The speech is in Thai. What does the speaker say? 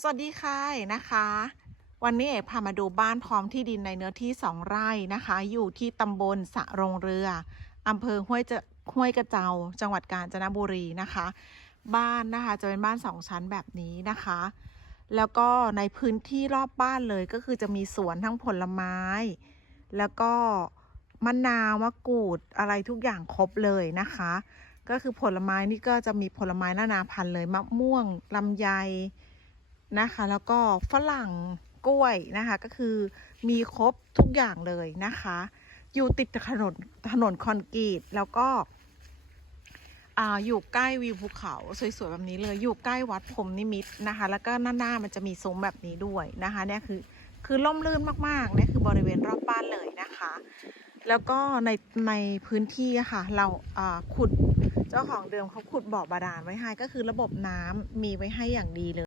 สวัสดีค่ะนะคะ วันนี้เอกพามาดูบ้านพร้อมที่ดินในเนื้อที่2ไร่นะคะ อยู่ที่ตำบลสะรงเรืออำเภอห้วยจะห้วยกระเจา จังหวัดกาญจนบุรีนะคะ บ้านนะคะจะเป็นบ้านสองชั้นแบบนี้นะคะ แล้วก็ในพื้นที่รอบบ้านเลยก็คือจะมีสวนทั้งผลไม้ แล้วก็มะนาวมะกรูดอะไรทุกอย่างครบเลยนะคะ ก็คือผลไม้นี่ก็จะมีผลไม้นานาพันธุ์เลยมะม่วงลำไย นะคะ แล้วก็ฝรั่งกล้วยนะคะ ก็คือมีครบทุกอย่างเลยนะคะ อยู่ติดถนนถนนคอนกรีตแล้วก็ออยู่ใกล้วิวภูเขาสวยๆแบบนี้เลย อยู่ใกล้วัดพรมนิมิตนะคะ แล้วก็หน้าๆมันจะมีซุ้มแบบนี้ด้วยนะคะเนี่ยคือคือล่มลื่นมากๆเนี่ยคือบริเวณรอบบ้านเลยนะคะ แล้วก็ในในพื้นที่อะค่ะเราอ่าขุดเจ้าของเดิมเขาขุดบ่อบาดาลไว้ให้ก็คือระบบน้ำมีไว้ให้อย่างดีเลย